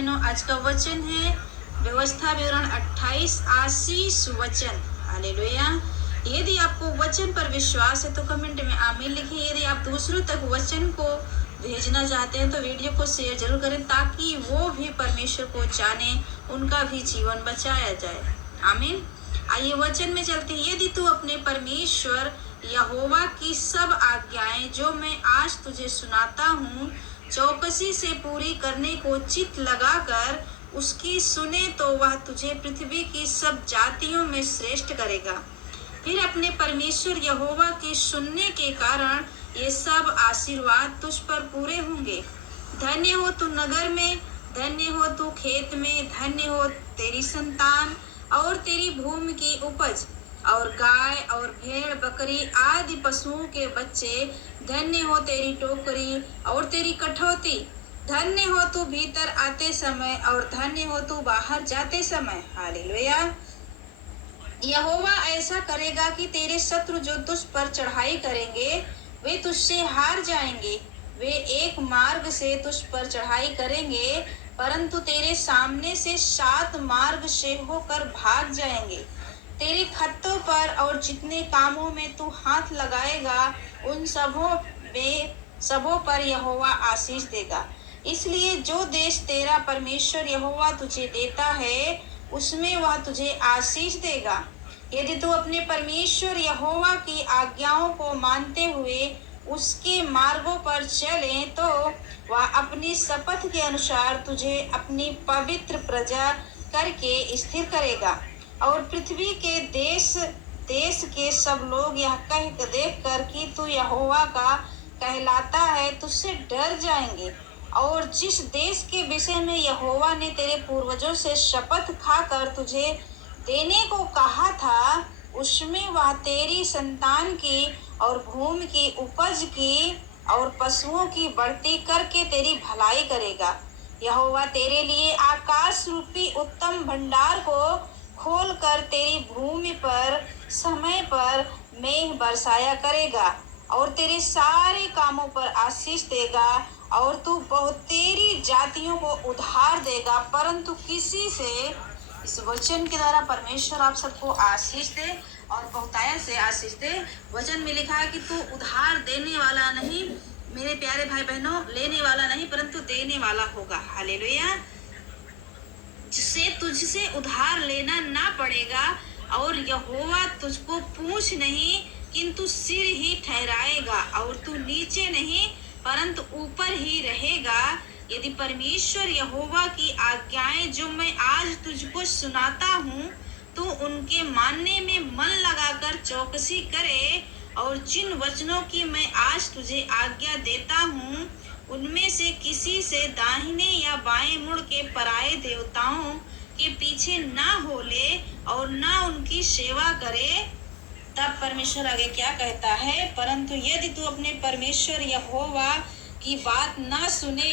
बहनों, आज का वचन है व्यवस्था विवरण 28 आशीष वचन। हालेलुया। यदि आपको वचन पर विश्वास है तो कमेंट में आमीन लिखिए। यदि आप दूसरों तक वचन को भेजना चाहते हैं तो वीडियो को शेयर जरूर करें ताकि वो भी परमेश्वर को जाने, उनका भी जीवन बचाया जाए। आमीन। आइए वचन में चलते हैं। यदि तू अपने परमेश्वर यहोवा की सब आज्ञाएं जो मैं आज तुझे सुनाता हूँ चौकसी से पूरी करने को चित लगाकर उसकी सुने तो वह तुझे पृथ्वी की सब जातियों में श्रेष्ठ करेगा। फिर अपने परमेश्वर यहोवा के सुनने के कारण ये सब आशीर्वाद तुझ पर पूरे होंगे। धन्य हो तू नगर में, धन्य हो तू खेत में, धन्य हो तेरी संतान और तेरी भूमि की उपज और गाय और भेड़ बकरी आदि पशुओं के बच्चे। धन्य हो तेरी टोकरी और तेरी कठौती। धन्य हो तू भीतर आते समय और धन्य हो तू बाहर जाते समय। हालेलुया। यहोवा ऐसा करेगा कि तेरे शत्रु जो तुझ पर चढ़ाई करेंगे वे तुझसे हार जाएंगे। वे एक मार्ग से तुझ पर चढ़ाई करेंगे परंतु तेरे सामने से 7 मार्ग से होकर भाग जाएंगे। तेरे खत्तों पर और जितने कामों में तू हाथ लगाएगा उन सबों पर यहोवा आशीष देगा। इसलिए जो देश तेरा परमेश्वर यहोवा तुझे देता है उसमें वह तुझे आशीष देगा। यदि तू अपने परमेश्वर यहोवा की आज्ञाओं को मानते हुए उसके मार्गों पर चले तो वह अपनी शपथ के अनुसार तुझे अपनी पवित्र प्रजा करके स्थिर करेगा। और पृथ्वी के देश देश के सब लोग यह कह देख कर कि तू यहोवा का कहलाता है तुझसे डर जाएंगे। और जिस देश के विषय में यहोवा ने तेरे पूर्वजों से शपथ खाकर तुझे देने को कहा था उसमें वह तेरी संतान की और भूमि की उपज की और पशुओं की बढ़ती करके तेरी भलाई करेगा। यहोवा तेरे लिए आकाश रूपी उत्तम भंडार को खोल कर तेरी भूमि पर समय पर मेघ बरसाया करेगा और तेरे सारे कामों पर आशीष देगा और तू बहुत तेरी जातियों को उधार देगा। परंतु किसी से इस वचन के द्वारा परमेश्वर आप सबको आशीष दे और बहुतायत से आशीष दे। वचन में लिखा है कि तू उधार देने वाला नहीं मेरे प्यारे भाई बहनों, लेने वाला नहीं परंतु देने वाला होगा। हालेलुया। जिससे तुझसे उधार लेना ना पड़ेगा और यहोवा तुझको पूंछ नहीं किंतु सिर ही ठहराएगा और तू नीचे नहीं परंतु ऊपर ही रहेगा। यदि परमेश्वर यहोवा की आज्ञाएं जो मैं आज तुझको सुनाता हूँ तू उनके मानने में मन लगाकर चौकसी करे और जिन वचनों की मैं आज तुझे आज्ञा देता हूँ उनमें से किसी से दाहिने या बाएं मुड़ के पराये देवताओं के पीछे ना हो ले और ना उनकी सेवा करे। तब परमेश्वर आगे क्या कहता है, परंतु यदि तू अपने परमेश्वर यहोवा की बात ना सुने।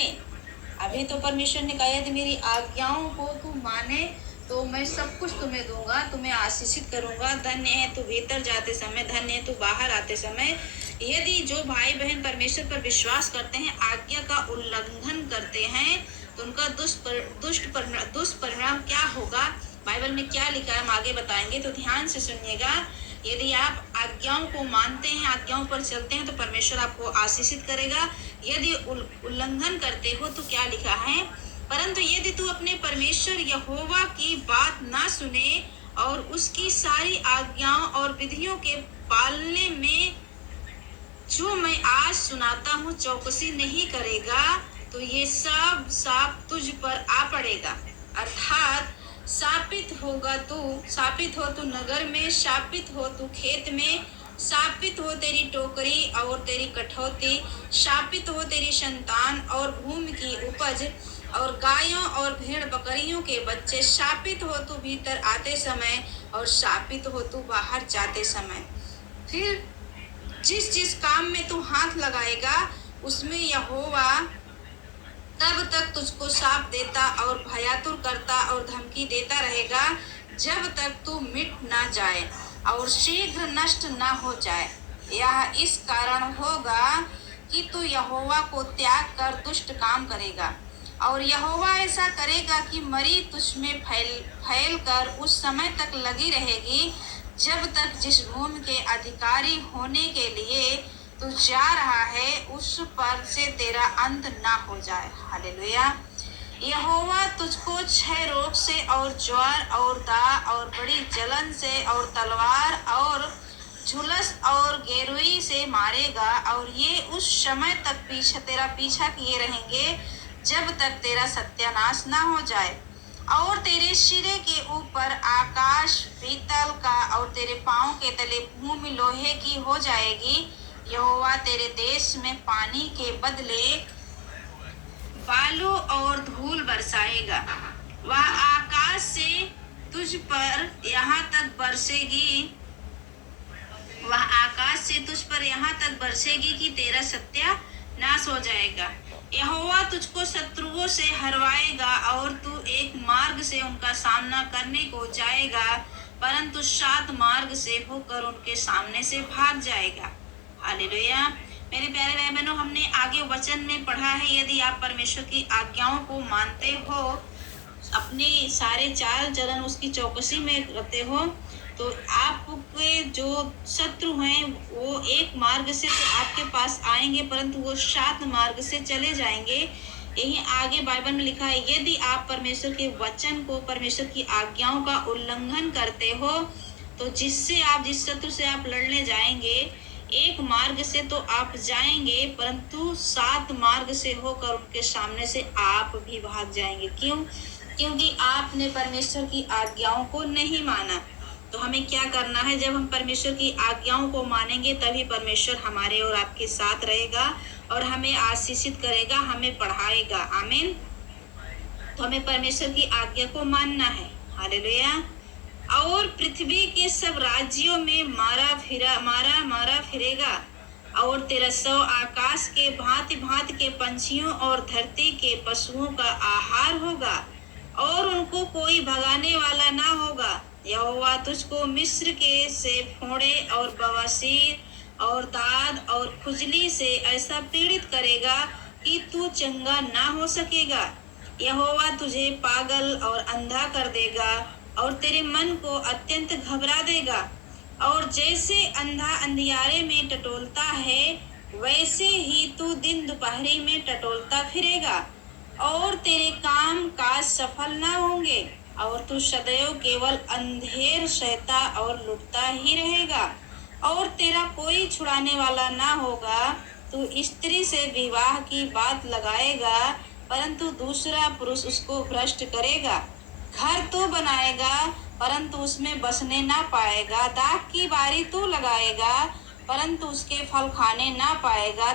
अभी तो परमेश्वर ने कहा यदि मेरी आज्ञाओं को तू माने तो मैं सब कुछ तुम्हें दूंगा, तुम्हें आशीषित करूंगा। धन्य है तू भीतर जाते समय, धन्य है तू बाहर आते समय। यदि जो भाई बहन परमेश्वर पर विश्वास करते हैं आज्ञा का उल्लंघन करते हैं तो उनका दुष्परिणाम क्या होगा, बाइबल में क्या लिखा है हम आगे बताएंगे, तो ध्यान से सुनिएगा। यदि आप आज्ञाओं को मानते हैं, आज्ञाओं पर चलते हैं तो परमेश्वर आपको आशीषित करेगा। यदि उल्लंघन करते हो तो क्या लिखा है, परंतु यदि तू अपने परमेश्वर यहोवा की बात ना सुने और उसकी सारी आज्ञाओं और विधियों के पालने में जो मैं आज सुनाता हूँ चौकसी नहीं करेगा तो ये सब साप तुझ पर आ पड़ेगा। अर्थात शापित हो तू नगर में, शापित हो तू खेत में, शापित हो तेरी टोकरी और तेरी कठौती, शापित हो तेरी संतान और भूमि की उपज और गायों और भेड़ बकरियों के बच्चे, शापित हो तू भीतर आते समय और शापित हो तू बाहर जाते समय। फिर जिस जिस काम में तू हाथ लगाएगा उसमें यहोवा तब तक तुझको शाप देता और भयातुर करता और धमकी देता रहेगा जब तक तू मिट ना जाए और शीघ्र नष्ट ना हो जाए। यह इस कारण होगा कि तू यहोवा को त्याग कर दुष्ट काम करेगा। और यहोवा ऐसा करेगा कि मरी तुझमें फैल कर उस समय तक लगी रहेगी जब तक जिस भूमि के अधिकारी होने के लिए तू जा रहा है उस पर से तेरा अंत ना हो जाए। हालेलुया। यहोवा तुझको 6 रोग से और ज्वर और दाह और बड़ी जलन से और तलवार और झुलस और गेरुई से मारेगा और ये उस समय तक तेरा पीछा किए रहेंगे जब तक तेरा सत्यानाश ना हो जाए। और तेरे सिरे के ऊपर आकाश पीतल का और तेरे पांव के तले भूमि लोहे की हो जाएगी। यहोवा तेरे देश में पानी के बदले बालू और धूल बरसाएगा। वह आकाश से तुझ पर यहाँ तक बरसेगी कि तेरा सत्यानाश हो जाएगा। यहोवा तुझको शत्रुओं से हरवाएगा और तू एक मार्ग से उनका सामना करने को जाएगा परंतु 7 मार्ग से होकर उनके सामने से भाग जाएगा। हालेलुया। मेरे प्यारे भाई बहनों, हमने आगे वचन में पढ़ा है, यदि आप परमेश्वर की आज्ञाओं को मानते हो, अपने सारे चाल चलन उसकी चौकसी में रखते हो, तो आपके जो शत्रु हैं वो एक मार्ग से तो आपके पास आएंगे परंतु वो 7 मार्ग से चले जाएंगे। यही आगे बाइबल में लिखा है, यदि आप परमेश्वर के वचन को, परमेश्वर की आज्ञाओं का उल्लंघन करते हो तो जिस शत्रु से आप लड़ने जाएंगे, एक मार्ग से तो आप जाएंगे परंतु 7 मार्ग से होकर उनके सामने से आप भी भाग जाएंगे। क्यों? क्योंकि आपने परमेश्वर की आज्ञाओं को नहीं माना। तो हमें क्या करना है? जब हम परमेश्वर की आज्ञाओं को मानेंगे तभी परमेश्वर हमारे और आपके साथ रहेगा और हमें आशीषित करेगा, हमें पढ़ाएगा। आमीन। तो हमें परमेश्वर की आज्ञा को मानना है। हालेलुया। और पृथ्वी के सब राज्यों में मारा फिरेगा और तेरा सौ आकाश के भांति भांति के पंछियों और धरती के पशुओं का आहार होगा और उनको कोई भगाने वाला ना होगा। यहोवा तुझको मिस्र के से फोड़े और बवासीर और दाद और खुजली से ऐसा पीड़ित करेगा कि तू चंगा ना हो सकेगा। यहोवा तुझे पागल और अंधा कर देगा और तेरे मन को अत्यंत घबरा देगा। और जैसे अंधा अंधियारे में टटोलता है वैसे ही तू दिन दोपहरी में टटोलता फिरेगा और तेरे काम काज सफल ना होंगे और तू सदैव केवल अंधेर सहता और लुटता ही रहेगा और तेरा कोई छुड़ाने वाला ना होगा। तू स्त्री से विवाह की बात लगाएगा परंतु दूसरा पुरुष उसको भ्रष्ट करेगा। घर तो बनाएगा परंतु उसमें बसने ना पाएगा। दाख की बारी तू लगाएगा परंतु उसके फल खाने ना पाएगा।